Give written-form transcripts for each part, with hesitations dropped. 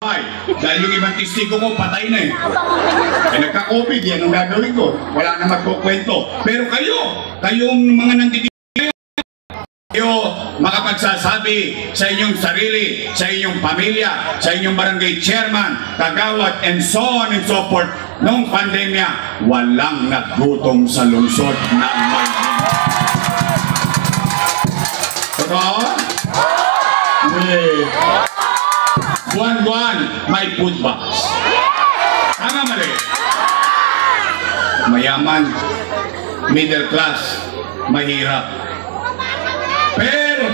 Dahil yung ibang testigo ko, patay na eh. Nagka-COVID, yan ang gagawin ko. Wala na magkukwento. Pero kayong mga nandito, kayo makapagsasabi sa inyong sarili, sa inyong pamilya, sa inyong barangay chairman, kagawad, and so on and so forth. Noong pandemya, walang naggutom sa lungsod ng Maynila. Totoo? Buwan-buwan, may food box. Tama mali. Mayaman, middle class, mahirap. Per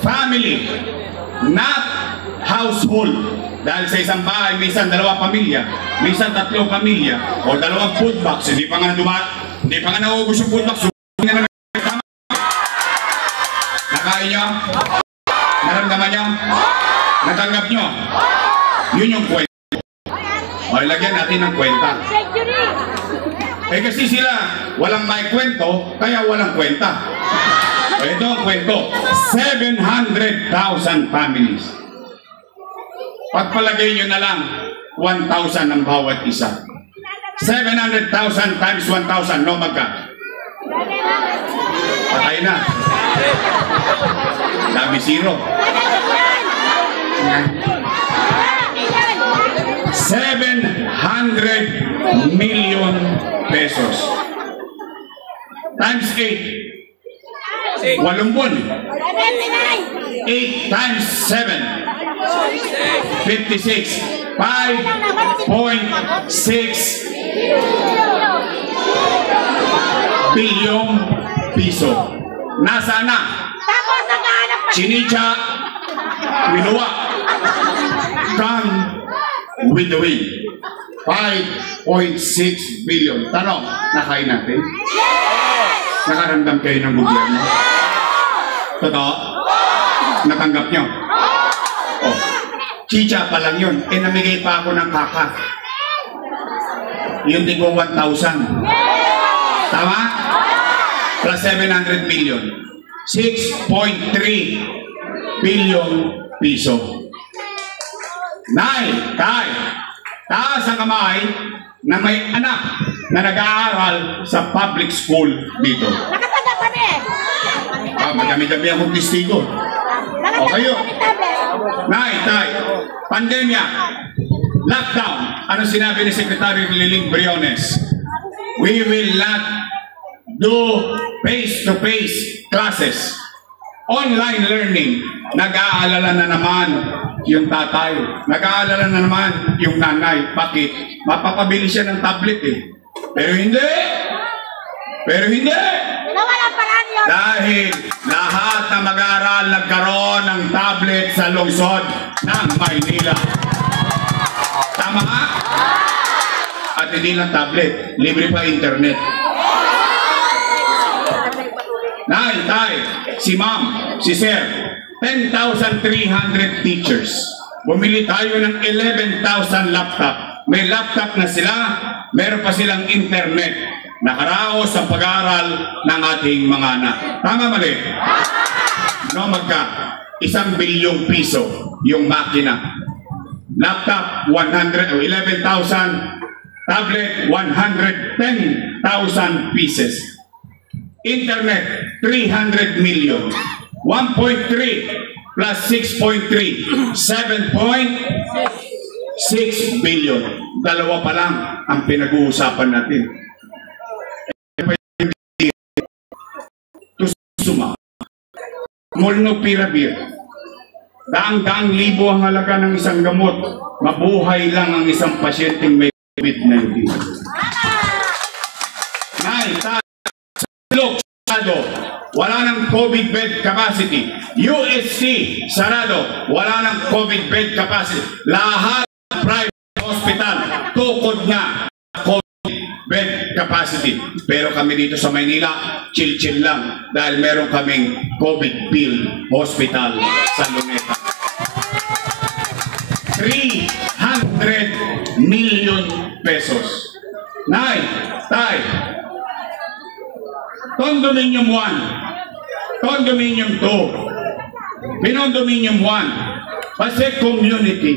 family, not household. Dahil sa isang bahay, minsan dalawang pamilya, minsan tatlong pamilya, o dalawang food box. Hindi pa nga naubos yung food box. Nakain nyo? Naramdaman nyo? Natanggap nyo? Yun yung kwento. O, lagyan natin ng kwenta. Eh kasi sila walang may kwento, kaya walang kwenta. O, ito ang kwento. 700,000 families. Pagpalagay nyo na lang 1,000 ang bawat isa. 700,000 times 1,000, no magka? Patay na. Dami zero. 700 million pesos times 8, 8 buwan. 8 times 7, 56, 5.6 billion piso. Nasaan na? Chinicha, Wiluwa, gone with the wind. 5.6 billion. Tanong, nakain natin? Nakaramdam kayo ng gobyerno? Totoo? Natanggap nyo? Oh, chicha pa lang yun. Eh, namigay pa ako ng kaka. Yung tigong 1,000. Tama? Plus 700 million. 6.3 billion piso. Nay, taas ang kamay na may anak na nag-aaral sa public school dito. Madami-dami akong testigo. O kayo. Nay, pandemya, lockdown. Ano sinabi ni Secretary Liling Briones? We will not do face-to-face classes. Online learning. Nag-aalala na naman yung tatay. Nag-aalala na naman yung nanay. Bakit? Mapapabili siya ng tablet eh. Pero hindi. Dahil lahat na mag-aaral nagkaroon ng tablet sa lungsod ng Maynila. Tama ka? At hindi lang tablet. Libre pa internet. Nay, si ma'am, si sir, 10,300 teachers. Bumili tayo ng 11,000 laptop. May laptop na sila, meron pa silang internet. Nakaraos ang pag-aaral ng ating mga anak. Tama mali? No, magka 1 bilyong piso yung makina. Laptop, 11,000. Tablet, 110,000 pieces. Internet, 300 million. 1.3 plus 6.3, 7.6 billion. Dalawa pa lang ang pinag-uusapan natin. Tusuma, Molnupiravir, daang-daang libo ang halaga ng isang gamot. Mabuhay lang ang isang pasyenteng may COVID-19. Wala ng COVID bed capacity. USC, sarado. Wala ng COVID bed capacity. Lahat ng private hospital, tukod na COVID bed capacity. Pero kami dito sa Maynila, chill-chill lang dahil meron kaming COVID pill hospital sa Luneta. 300 million pesos. Nay, tay, Condominium 1, Condominium 2, Pinondominium 1, Pasig Community,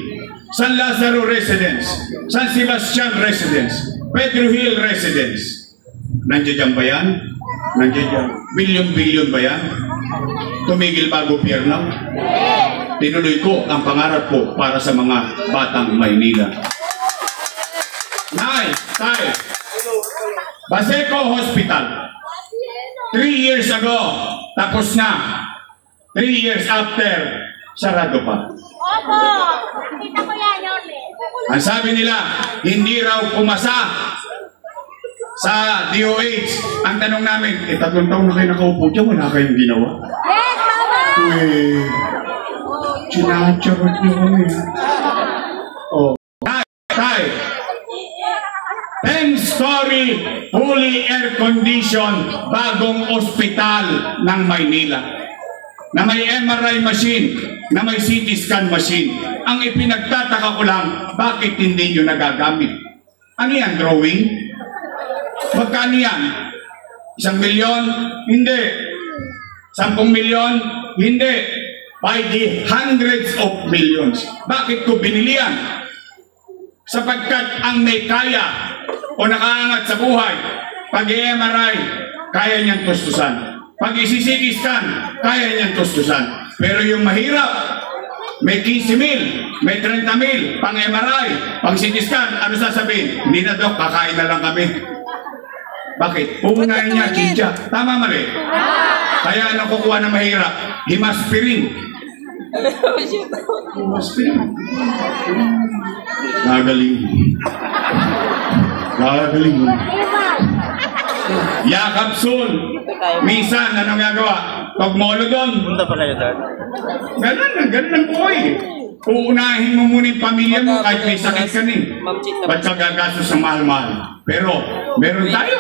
San Lazaro Residence, San Sebastian Residence, Pedro Hill Residence. Nandiyan ba yan? Nandiyan. Bilyon-bilyon ba yan? Tumigil ba gobyerno? Tinuloy ko ang pangarap ko para sa mga batang Maynila. Nay, tay, Baseco Hospital. 3 years ago, tapos na. 3 years after, sarado pa. Opo, nakita ko yan, Yorme. Ang sabi nila, hindi raw pumasa sa DOH. Ang tanong namin, 3 taon na kayo nakaupo dyan, wala kayong ginawa. Yes, tama! Uy, sinacharot nyo kami. Oh. Tay, 10-story, fully air-conditioned, bagong ospital ng Maynila. Na may MRI machine, na may CT scan machine. Ang ipinagtataka ko lang, bakit hindi nyo nagagamit? Ano yan, drawing? Magkano yan? 1 milyon? Hindi. 10 milyon? Hindi. By the hundreds of millions. Bakit ko binili yan? Sapagkat ang may kaya o nakaangat sa buhay, pag MRI, kaya niyang tustusan. Pag isi-CT scan, kaya niyang tustusan. Pero yung mahirap, may 15,000, may 30,000, pang MRI, pang CT scan, ano sasabihin? Hindi na Dok, kakain na lang kami. Bakit? Pupunahin niya, chicha. Tama mali? Kaya ano kukuha na mahirap? Himaspirin. Himaspirin. Gagaling. Gagaling. Yakapsul. Minsan, anong gagawa? Pag molo doon. Punta pala yun doon. Ganun ang buhay. Uunahin mo muna yung pamilya mo kahit may sakit ka rin. Ba't ka gagastos ng mahal-mahal? Pero, meron tayo.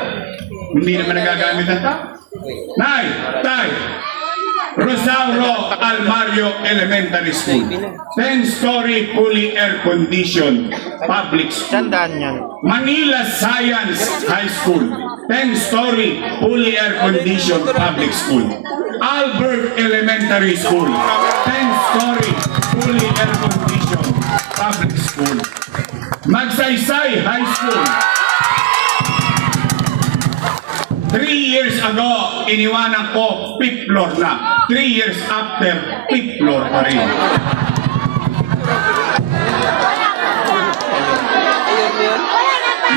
Hindi naman nagagamit ang tao. Nay, tay, Rosauro Almario Elementary School. 10-story fully air-conditioned public school. Tandaan yan. Manila Science High School. 10-story fully air-conditioned public school. Albert Elementary School. 10-story fully air-conditioned public school. Magsaysay High School. 3 years ago, iniwanan ko 5th floor na. 3 years after, 5th floor pa rin.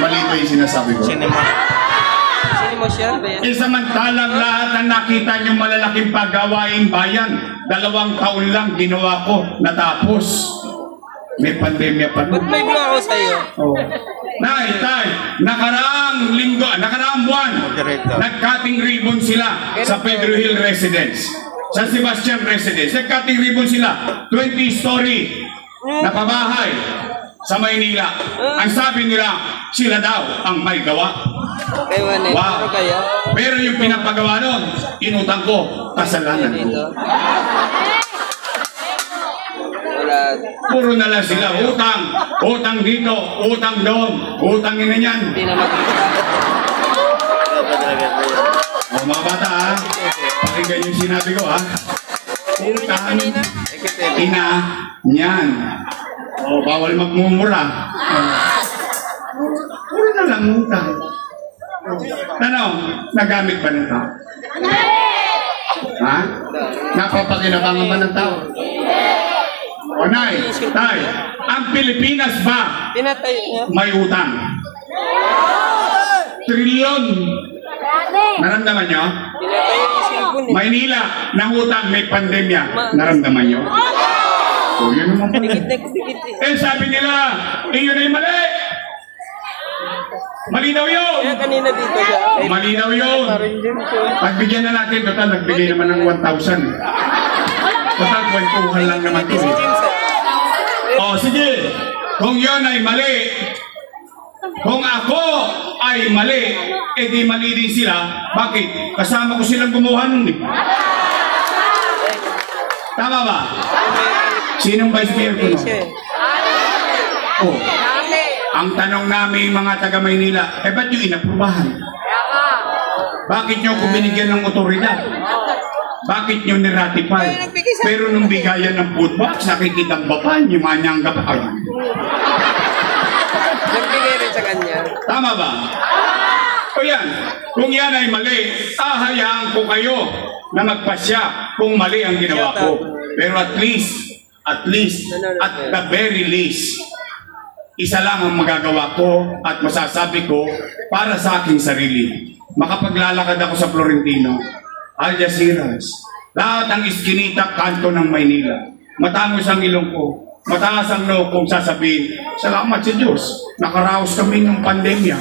Mali ba yung sinasabi ko? Cinema siya. Samantalang lahat na nakita nyo malalaking paggawaing bayan, 2 taon lang ginawa ko, natapos. May pandemya pa Ba't nun. may blow ako sa'yo? Oh. Nay, tay, nakaraang linggo, nakaraang buwan, nag-cutting ribbon sila sa Pedro Hill Residence, sa Sebastian Residence. Nag-cutting ribbon sila, 20-story na pabahay sa Maynila. Ang sabi nila, sila daw ang may gawa. Ewan eh, Wow. pero kaya? Pero yung pinapagawa nun, inutang ko, kasalanan ko. Dito. Wala. Puro na lang sila, utang, utang dito, utang doon, utang ina niyan. Hindi na makikita. O mga bata ha, pakinggan yung sinabi ko ha. Utang, ina niyan. O bawal magmumura. Puro na lang utang. Tanong, nagamit ba ng tao? Ha? Napapakinabangan ba ng tao? O nay, tay, ang Pilipinas ba Tinatayo niya. may utang? Trilyon. Naramdaman nyo? Tinatayo yung cellphone eh. Maynila, nangutang, may pandemya. Naramdaman nyo? O yun naman pala. Dikit eh. Eh sabi nila, yun ay mali. Malinaw yun. Kaya kanina dito siya. Malinaw yun. Parang dyan siya. Pagbigyan na natin, total, nagbigay naman ng 1,000. Total, kwentuhan lang naman to. O sige, kung yun ay mali, kung ako ay mali, edi mali din sila. Bakit? Kasama ko silang gumawa nun eh. Tama ba? Sinong vice mayor ko nun? Oh. Ang tanong namin mga taga Maynila, ba't nyo inaprubahan? Bakit nyo kung binigyan ng otoridad? Bakit nyo niratify? Pero nung bigayan ng food box, nakikita ang bapan, yung manyang gapan. Nagbigay rin sa kanya. Tama ba? O yan, kung yan ay mali, ahayaan ko kayo na magpasya kung mali ang ginawa ko. Pero at least, at the very least, isa lang ang magagawa ko at masasabi ko para sa aking sarili. Makapaglalakad ako sa Florentino, Algeciras, lahat ang iskinita kanto ng Maynila. Matangos ang ilong ko, mataas ang noo kong sasabihin, salamat sa Diyos, nakaraos kami ng pandemya.